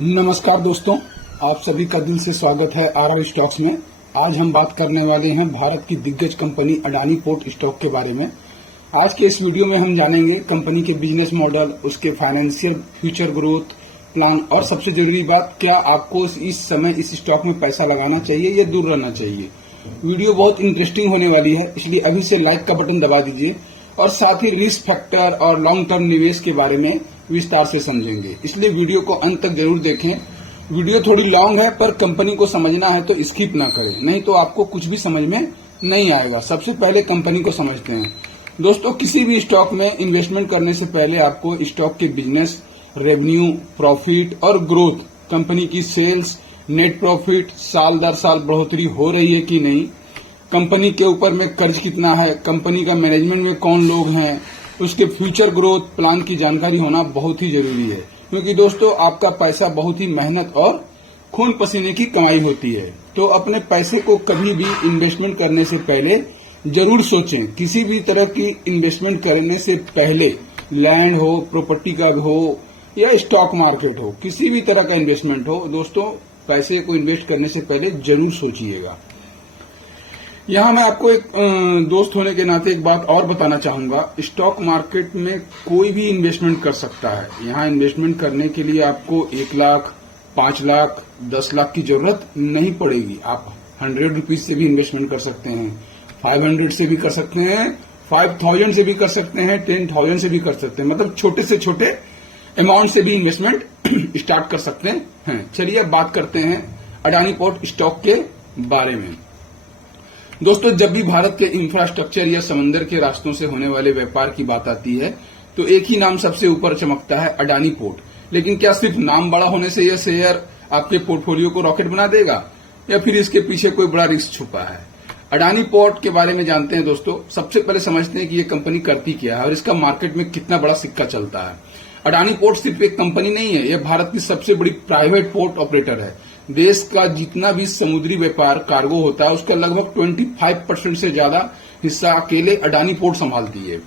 नमस्कार दोस्तों, आप सभी का दिल से स्वागत है आरव स्टॉक्स में। आज हम बात करने वाले हैं भारत की दिग्गज कंपनी अडानी पोर्ट स्टॉक के बारे में। आज के इस वीडियो में हम जानेंगे कंपनी के बिजनेस मॉडल, उसके फाइनेंशियल फ्यूचर ग्रोथ प्लान और सबसे जरूरी बात, क्या आपको इस समय इस स्टॉक में पैसा लगाना चाहिए या दूर रहना चाहिए। वीडियो बहुत इंटरेस्टिंग होने वाली है, इसलिए अभी से लाइक का बटन दबा दीजिए और साथ ही रिस्क फैक्टर और लॉन्ग टर्म निवेश के बारे में विस्तार से समझेंगे, इसलिए वीडियो को अंत तक जरूर देखें। वीडियो थोड़ी लॉन्ग है, पर कंपनी को समझना है तो स्किप ना करें, नहीं तो आपको कुछ भी समझ में नहीं आएगा। सबसे पहले कंपनी को समझते हैं। दोस्तों, किसी भी स्टॉक में इन्वेस्टमेंट करने से पहले आपको स्टॉक के बिजनेस, रेवेन्यू, प्रॉफिट और ग्रोथ, कंपनी की सेल्स, नेट प्रॉफिट, साल दर साल बढ़ोतरी हो रही है कि नहीं, कंपनी के ऊपर में कर्ज कितना है, कंपनी का मैनेजमेंट में कौन लोग हैं, उसके फ्यूचर ग्रोथ प्लान की जानकारी होना बहुत ही जरूरी है। क्योंकि दोस्तों, आपका पैसा बहुत ही मेहनत और खून पसीने की कमाई होती है, तो अपने पैसे को कभी भी इन्वेस्टमेंट करने से पहले जरूर सोचें। किसी भी तरह की इन्वेस्टमेंट करने से पहले, लैंड हो, प्रॉपर्टी का हो या स्टॉक मार्केट हो, किसी भी तरह का इन्वेस्टमेंट हो, दोस्तों पैसे को इन्वेस्ट करने से पहले जरूर सोचिएगा। यहाँ मैं आपको एक दोस्त होने के नाते एक बात और बताना चाहूंगा। स्टॉक मार्केट में कोई भी इन्वेस्टमेंट कर सकता है। यहाँ इन्वेस्टमेंट करने के लिए आपको 1 लाख, 5 लाख, 10 लाख की जरूरत नहीं पड़ेगी। आप 100 रुपीज से भी इन्वेस्टमेंट कर सकते हैं, 500 से भी कर सकते हैं, 5000 से भी कर सकते हैं, 10,000 से भी कर सकते हैं। मतलब छोटे से छोटे अमाउंट से भी इन्वेस्टमेंट स्टार्ट कर सकते हैं। चलिए अब बात करते हैं अडानी पोर्ट स्टॉक के बारे में। दोस्तों, जब भी भारत के इंफ्रास्ट्रक्चर या समंदर के रास्तों से होने वाले व्यापार की बात आती है तो एक ही नाम सबसे ऊपर चमकता है, अडानी पोर्ट। लेकिन क्या सिर्फ नाम बड़ा होने से यह शेयर आपके पोर्टफोलियो को रॉकेट बना देगा या फिर इसके पीछे कोई बड़ा रिस्क छुपा है? अडानी पोर्ट के बारे में जानते हैं दोस्तों। सबसे पहले समझते हैं कि यह कंपनी करती क्या है और इसका मार्केट में कितना बड़ा सिक्का चलता है। अडानी पोर्ट सिर्फ एक कंपनी नहीं है, यह भारत की सबसे बड़ी प्राइवेट पोर्ट ऑपरेटर है। देश का जितना भी समुद्री व्यापार कार्गो होता है उसका लगभग 25% से ज्यादा हिस्सा अकेले अडानी पोर्ट संभालती है।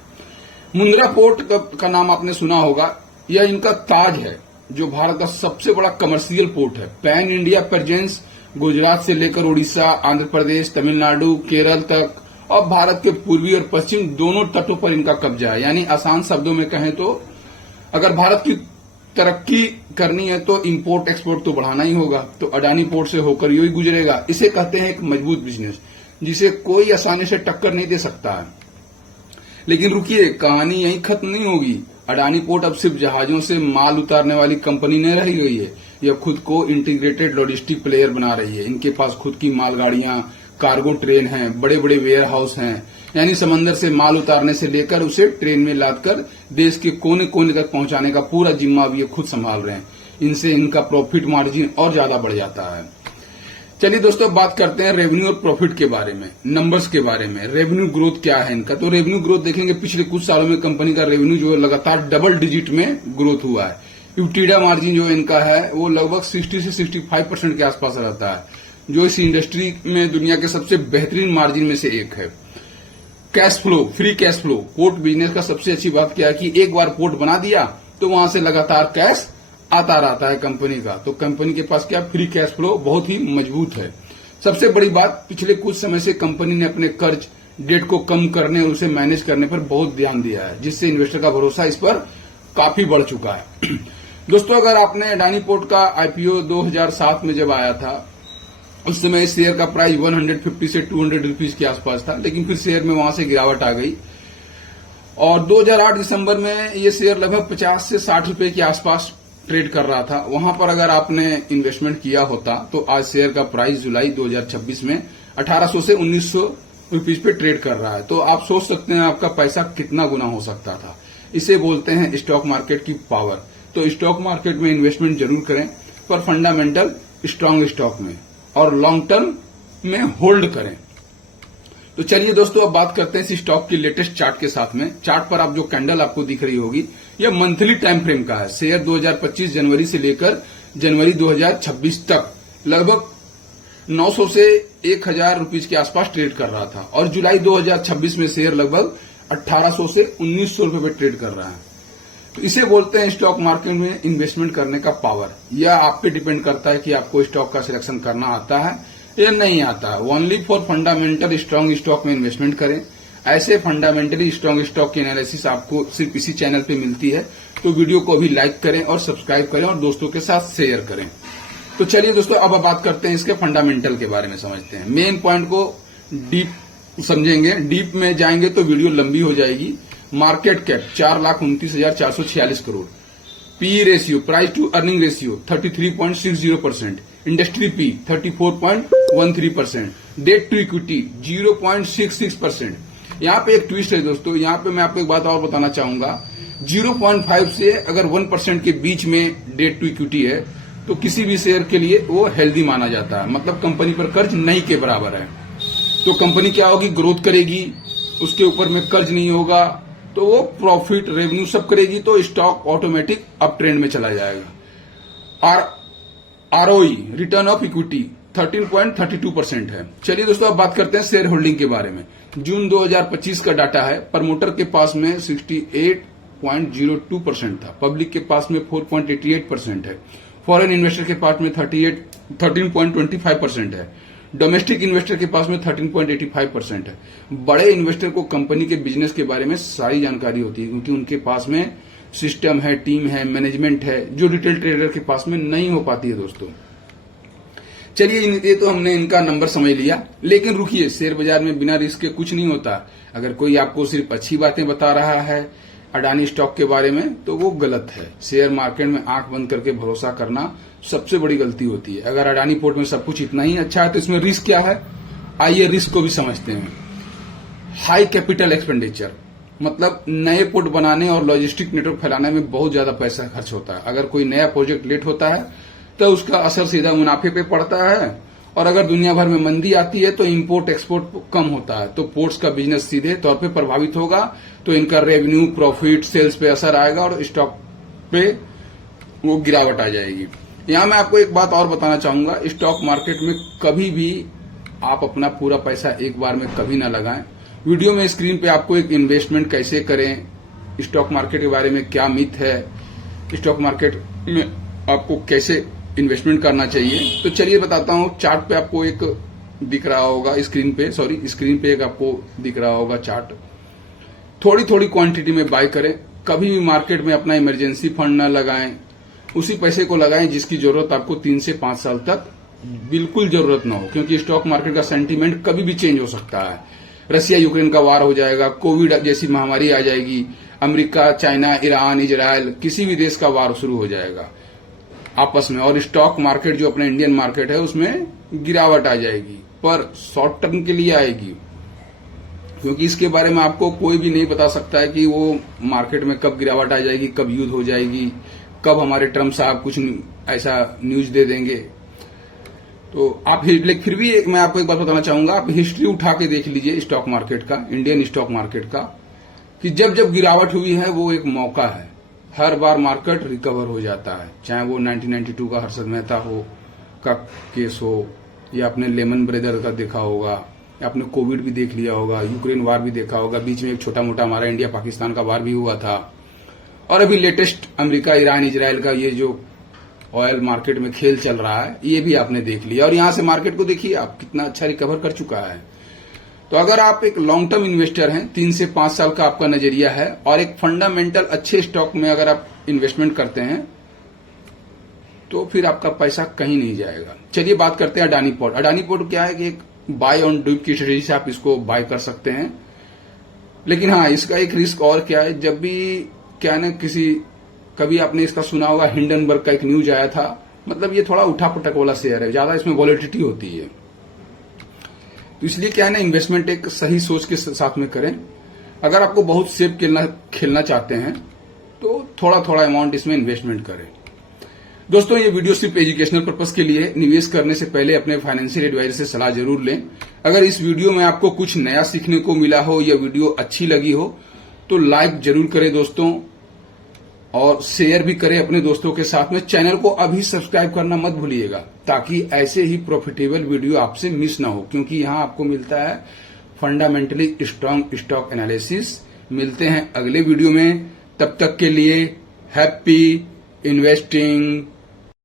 मुंद्रा पोर्ट का नाम आपने सुना होगा। यह इनका ताज है, जो भारत का सबसे बड़ा कमर्शियल पोर्ट है। पैन इंडिया प्रेजेंस गुजरात से लेकर उड़ीसा, आंध्र प्रदेश, तमिलनाडु, केरल तक और भारत के पूर्वी और पश्चिम दोनों तटों पर इनका कब्जा है। यानी आसान शब्दों में कहें तो अगर भारत की तरक्की करनी है तो इंपोर्ट एक्सपोर्ट तो बढ़ाना ही होगा, तो अडानी पोर्ट से होकर यही गुजरेगा। इसे कहते हैं एक मजबूत बिजनेस, जिसे कोई आसानी से टक्कर नहीं दे सकता है। लेकिन रुकिए, कहानी यहीं खत्म नहीं होगी। अडानी पोर्ट अब सिर्फ जहाजों से माल उतारने वाली कंपनी नहीं रही गई है, यह खुद को इंटीग्रेटेड लॉजिस्टिक प्लेयर बना रही है। इनके पास खुद की मालगाड़ियां, कार्गो ट्रेन हैं, बड़े बड़े वेयर हाउस हैं। यानी समंदर से माल उतारने से लेकर उसे ट्रेन में लादकर देश के कोने कोने तक पहुंचाने का पूरा जिम्मा अब ये खुद संभाल रहे हैं। इनसे इनका प्रॉफिट मार्जिन और ज्यादा बढ़ जाता है। चलिए दोस्तों, बात करते हैं रेवेन्यू और प्रॉफिट के बारे में, नंबर्स के बारे में। रेवेन्यू ग्रोथ क्या है इनका, तो रेवेन्यू ग्रोथ देखेंगे पिछले कुछ सालों में कंपनी का रेवेन्यू जो है लगातार डबल डिजिट में ग्रोथ हुआ है। इब्टिडा मार्जिन जो इनका है वो लगभग 60 से 65% के आसपास रहता है, जो इस इंडस्ट्री में दुनिया के सबसे बेहतरीन मार्जिन में से एक है। Cash flow, free cash flow, port business का सबसे अच्छी बात क्या है कि एक बार पोर्ट बना दिया तो वहां से लगातार कैश आता रहता है कंपनी का। तो कंपनी के पास क्या, फ्री कैश फ्लो बहुत ही मजबूत है। सबसे बड़ी बात, पिछले कुछ समय से कंपनी ने अपने कर्ज डेट को कम करने और उसे मैनेज करने पर बहुत ध्यान दिया है, जिससे इन्वेस्टर का भरोसा इस पर काफी बढ़ चुका है। दोस्तों, अगर आपने अडानी पोर्ट का आईपीओ 2007 में जब आया था, उस समय शेयर का प्राइस 150 से 200 रुपीज के आसपास था, लेकिन फिर शेयर में वहां से गिरावट आ गई और 2008 दिसंबर में ये शेयर लगभग 50 से 60 रुपए के आसपास ट्रेड कर रहा था। वहां पर अगर आपने इन्वेस्टमेंट किया होता तो आज शेयर का प्राइस जुलाई 2026 में 1800 से 1900 रुपीज पे ट्रेड कर रहा है। तो आप सोच सकते हैं आपका पैसा कितना गुना हो सकता था। इसे बोलते हैं स्टॉक मार्केट की पावर। तो स्टॉक मार्केट में इन्वेस्टमेंट जरूर करें, पर फंडामेंटल स्ट्रांग स्टॉक में और लॉन्ग टर्म में होल्ड करें। तो चलिए दोस्तों, अब बात करते हैं इस स्टॉक की लेटेस्ट चार्ट के साथ में। चार्ट पर आप जो कैंडल आपको दिख रही होगी, यह मंथली टाइम फ्रेम का है। शेयर 2025 जनवरी से लेकर जनवरी 2026 तक लगभग 900 से 1000 रुपीज के आसपास ट्रेड कर रहा था और जुलाई 2026 में शेयर लगभग 1800 से 1900 रुपए पे ट्रेड कर रहा है। तो इसे बोलते हैं स्टॉक मार्केट में इन्वेस्टमेंट करने का पावर। यह आप पे डिपेंड करता है कि आपको स्टॉक का सिलेक्शन करना आता है या नहीं आता है। Only for fundamental strong stock में इन्वेस्टमेंट करें। ऐसे फंडामेंटली स्ट्रांग स्टॉक की एनालिसिस आपको सिर्फ इसी चैनल पे मिलती है। तो वीडियो को अभी लाइक करें और सब्सक्राइब करें और दोस्तों के साथ शेयर करें। तो चलिए दोस्तों, अब बात करते हैं इसके फंडामेंटल के बारे में, समझते हैं। मेन पॉइंट को डीप समझेंगे। डीप में जाएंगे तो वीडियो लंबी हो जाएगी। Market cap 4,29,446 crore. P ratio, price to earning ratio 33.60%। Industry P 34.13%। Debt to equity 0.66%। यहाँ पे एक ट्विस्ट है दोस्तों। यहाँ पे मैं आपको एक बात और बताना चाहूंगा। 0.5 से अगर 1% के बीच में डेट टू इक्विटी है तो किसी भी शेयर के लिए वो हेल्दी माना जाता है। मतलब कंपनी पर कर्ज नहीं के बराबर है। तो कंपनी क्या होगी, ग्रोथ करेगी, उसके ऊपर में कर्ज नहीं होगा तो वो प्रॉफिट, रेवेन्यू सब करेगी, तो स्टॉक ऑटोमेटिक अप ट्रेंड में चला जाएगा। आरओई, रिटर्न ऑफ इक्विटी 13.32% है। चलिए दोस्तों, अब बात करते हैं शेयर होल्डिंग के बारे में। जून 2025 का डाटा है। प्रमोटर के पास में 68.02% था। पब्लिक के पास में 4.88% है। फॉरेन इन्वेस्टर के पास में 13.25% है। डोमेस्टिक इन्वेस्टर के पास में 13.85% है। बड़े इन्वेस्टर को कंपनी के बिजनेस के बारे में सारी जानकारी होती है, क्योंकि उनके पास में सिस्टम है, टीम है, मैनेजमेंट है, जो रिटेल ट्रेडर के पास में नहीं हो पाती है दोस्तों। चलिए, ये तो हमने इनका नंबर समझ लिया, लेकिन रुकिए, शेयर बाजार में बिना रिस्क के कुछ नहीं होता। अगर कोई आपको सिर्फ अच्छी बातें बता रहा है अडानी स्टॉक के बारे में तो वो गलत है। शेयर मार्केट में आंख बंद करके भरोसा करना सबसे बड़ी गलती होती है। अगर अडानी पोर्ट में सब कुछ इतना ही अच्छा है तो इसमें रिस्क क्या है, आइए रिस्क को भी समझते हैं। हाई कैपिटल एक्सपेंडिचर, मतलब नए पोर्ट बनाने और लॉजिस्टिक नेटवर्क फैलाने में बहुत ज्यादा पैसा खर्च होता है। अगर कोई नया प्रोजेक्ट लेट होता है तो उसका असर सीधा मुनाफे पे पड़ता है, और अगर दुनिया भर में मंदी आती है तो इंपोर्ट एक्सपोर्ट कम होता है, तो पोर्ट्स का बिजनेस सीधे तौर पे प्रभावित होगा। तो इनका रेवेन्यू, प्रॉफिट, सेल्स पे असर आएगा और स्टॉक पे वो गिरावट आ जाएगी। यहां मैं आपको एक बात और बताना चाहूंगा। स्टॉक मार्केट में कभी भी आप अपना पूरा पैसा एक बार में कभी ना लगाएं। वीडियो में स्क्रीन पे आपको एक इन्वेस्टमेंट कैसे करें, स्टॉक मार्केट के बारे में क्या मिथ है, स्टॉक मार्केट में आपको कैसे इन्वेस्टमेंट करना चाहिए, तो चलिए बताता हूं। चार्ट पे आपको एक दिख रहा होगा स्क्रीन पे एक आपको दिख रहा होगा चार्ट। थोड़ी थोड़ी क्वांटिटी में बाय करें। कभी भी मार्केट में अपना इमरजेंसी फंड न लगाएं। उसी पैसे को लगाएं जिसकी जरूरत आपको 3 से 5 साल तक बिल्कुल जरूरत ना हो, क्योंकि स्टॉक मार्केट का सेंटीमेंट कभी भी चेंज हो सकता है। रसिया यूक्रेन का वार हो जाएगा, कोविड जैसी महामारी आ जाएगी, अमेरिका, चाइना, ईरान, इजराइल, किसी भी देश का वार शुरू हो जाएगा आपस में, और स्टॉक मार्केट जो अपना इंडियन मार्केट है उसमें गिरावट आ जाएगी, पर शॉर्ट टर्म के लिए आएगी, क्योंकि इसके बारे में आपको कोई भी नहीं बता सकता है कि वो मार्केट में कब गिरावट आ जाएगी, कब युद्ध हो जाएगी, कब हमारे ट्रम्प साहब कुछ ऐसा न्यूज दे देंगे। तो आप लेकिन फिर भी मैं आपको एक बात बताना चाहूंगा। आप हिस्ट्री उठा के देख लीजिए स्टॉक मार्केट का, इंडियन स्टॉक मार्केट का, कि जब जब गिरावट हुई है वो एक मौका है। हर बार मार्केट रिकवर हो जाता है, चाहे वो 1992 का हर्षद मेहता का केस हो, या आपने लेमन ब्रदर का देखा होगा, या आपने कोविड भी देख लिया होगा, यूक्रेन वार भी देखा होगा, बीच में एक छोटा मोटा हमारा इंडिया पाकिस्तान का वार भी हुआ था, और अभी लेटेस्ट अमेरिका, ईरान, इजराइल का ये जो ऑयल मार्केट में खेल चल रहा है ये भी आपने देख लिया। और यहां से मार्केट को देखिए आप कितना अच्छा रिकवर कर चुका है। तो अगर आप एक लॉन्ग टर्म इन्वेस्टर हैं, 3 से 5 साल का आपका नजरिया है, और एक फंडामेंटल अच्छे स्टॉक में अगर आप इन्वेस्टमेंट करते हैं तो फिर आपका पैसा कहीं नहीं जाएगा। चलिए बात करते हैं अडानी पोर्ट। अडानी पोर्ट क्या है कि एक बाय ऑन डिप की स्ट्रेटेजी से आप इसको बाय कर सकते हैं, लेकिन हाँ इसका एक रिस्क और क्या है, जब भी क्या ना कभी आपने इसका सुना होगा, हिंडनबर्ग का एक न्यूज आया था, मतलब ये थोड़ा उठा पटक वाला शेयर है, ज्यादा इसमें वॉलेटिलिटी होती है। तो इसलिए क्या है ना, इन्वेस्टमेंट एक सही सोच के साथ में करें। अगर आपको बहुत सेफ खेलना चाहते हैं तो थोड़ा थोड़ा अमाउंट इसमें इन्वेस्टमेंट करें। दोस्तों ये वीडियो सिर्फ एजुकेशनल पर्पस के लिए, निवेश करने से पहले अपने फाइनेंशियल एडवाइजर से सलाह जरूर लें। अगर इस वीडियो में आपको कुछ नया सीखने को मिला हो या वीडियो अच्छी लगी हो तो लाइक जरूर करें दोस्तों, और शेयर भी करें अपने दोस्तों के साथ में। चैनल को अभी सब्सक्राइब करना मत भूलिएगा, ताकि ऐसे ही प्रॉफिटेबल वीडियो आपसे मिस ना हो, क्योंकि यहां आपको मिलता है फंडामेंटली स्ट्रांग स्टॉक एनालिसिस। मिलते हैं अगले वीडियो में, तब तक के लिए हैप्पी इन्वेस्टिंग।